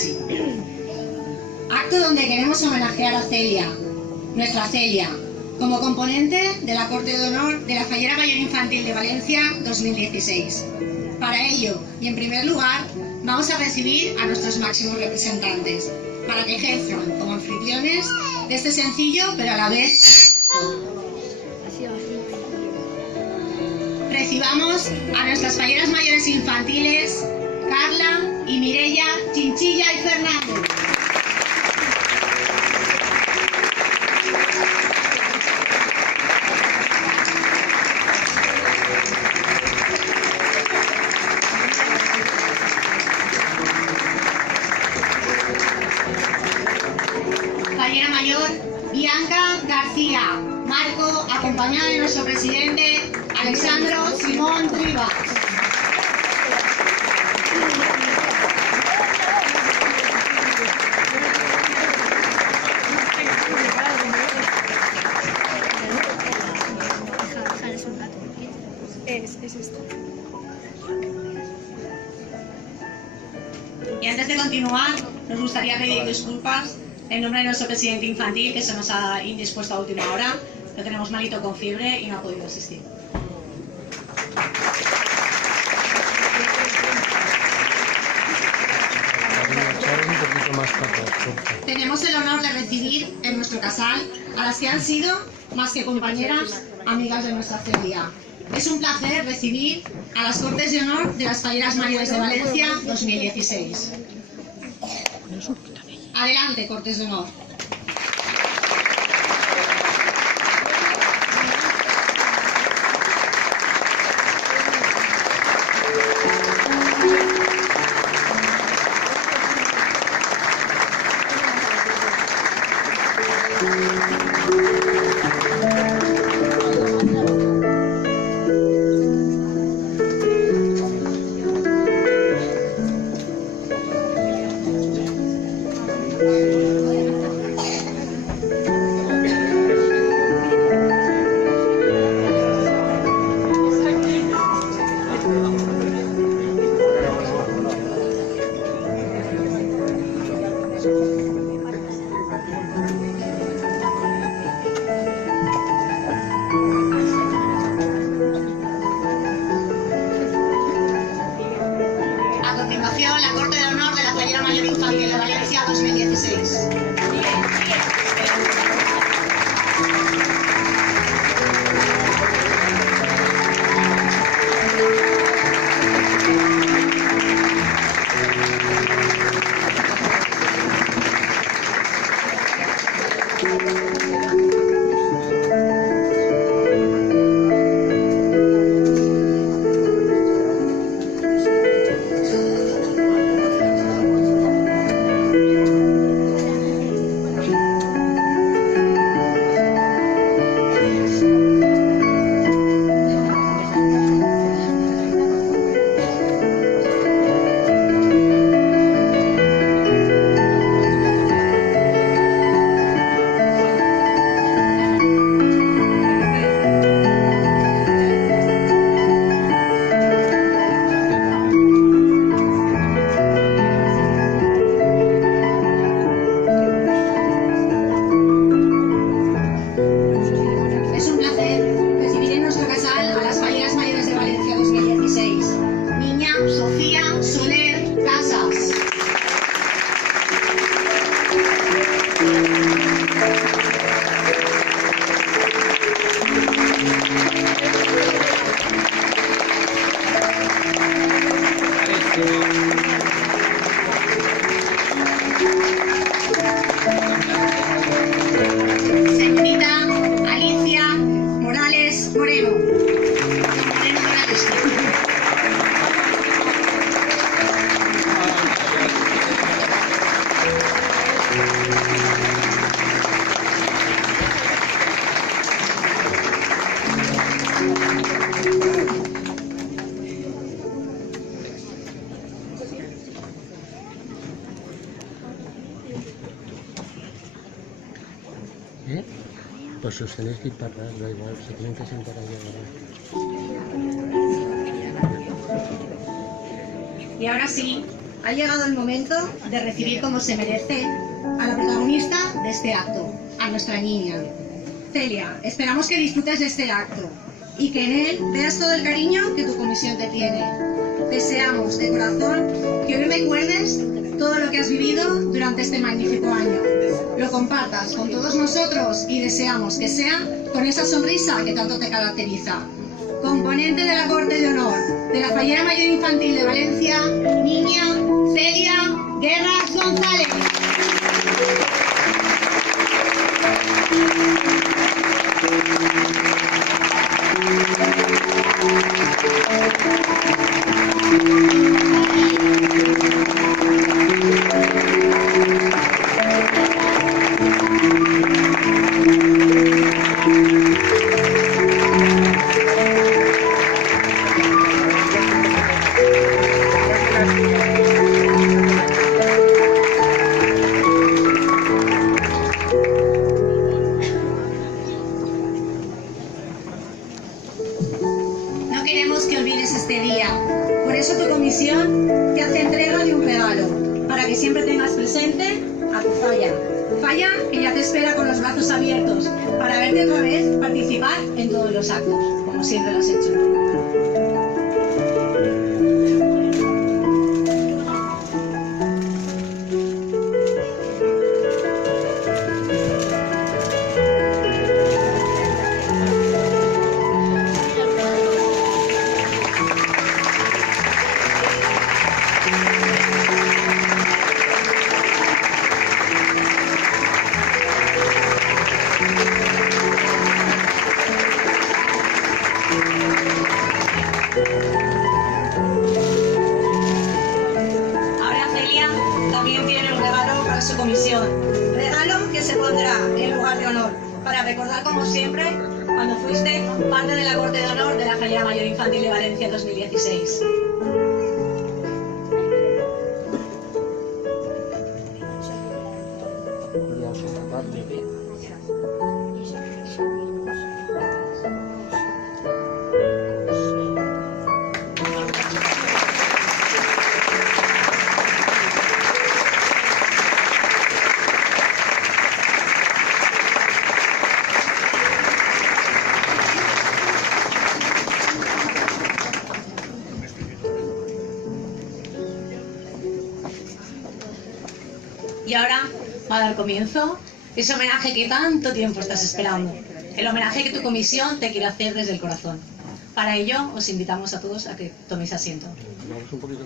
así. Acto donde queremos homenajear a Celia, nuestra Celia, como componente de la Corte de Honor de la Fallera Mayor Infantil de Valencia 2016. Para ello, y en primer lugar, vamos a recibir a nuestros máximos representantes, para que ejerzan como anfitriones de este sencillo, pero a la vez... Recibamos a nuestras falleras mayores infantiles, Carla y Mireia Chinchilla y Fernández. Fallera mayor, Bianca García. Marco, acompañado de nuestro presidente, Alexandro Simón Rivas. Es esto. Y antes de continuar, nos gustaría pedir disculpas en nombre de nuestro presidente infantil, que se nos ha indispuesto a última hora. Lo tenemos malito con fiebre y no ha podido asistir. Tenemos el honor de recibir en nuestro casal a las que han sido, más que compañeras, amigas de nuestra Celia. Es un placer recibir a las Cortes de Honor de las Falleras Mayores de Valencia 2016. Adelante, Cortes de Honor. A continuación, la Corte de Honor de la Fallera Mayor Infantil de Valencia 2016. Pues os tenéis que ir para atrás, da igual, se tienen que sentar ahí ahora. Y ahora sí, Ha llegado el momento de recibir como se merece a la protagonista de este acto, a nuestra niña. Celia, esperamos que disfrutes de este acto y que en él veas todo el cariño que tu comisión te tiene. Deseamos de corazón que hoy recuerdes todo lo que has vivido durante este magnífico año. Lo compartas con todos nosotros y deseamos que sea con esa sonrisa que tanto te caracteriza. Componente de la Corte de Honor de la Fallera Mayor Infantil de Valencia, niña Celia Guerras González. No queremos que olvides este día, por eso tu comisión te hace entrega de un regalo, para que siempre tengas presente a tu Falla. Falla que ya te espera con los brazos abiertos, para verte otra vez participar en todos los actos, como siempre lo has hecho. Ahora Celia también tiene un regalo para su comisión. Regalo que se pondrá en lugar de honor, para recordar como siempre cuando fuiste parte de la Corte de Honor de la Fallera Mayor Infantil de Valencia 2016. Y ahora va a dar comienzo ese homenaje que tanto tiempo estás esperando. El homenaje que tu comisión te quiere hacer desde el corazón. Para ello, os invitamos a todos a que toméis asiento. Vamos un poquito.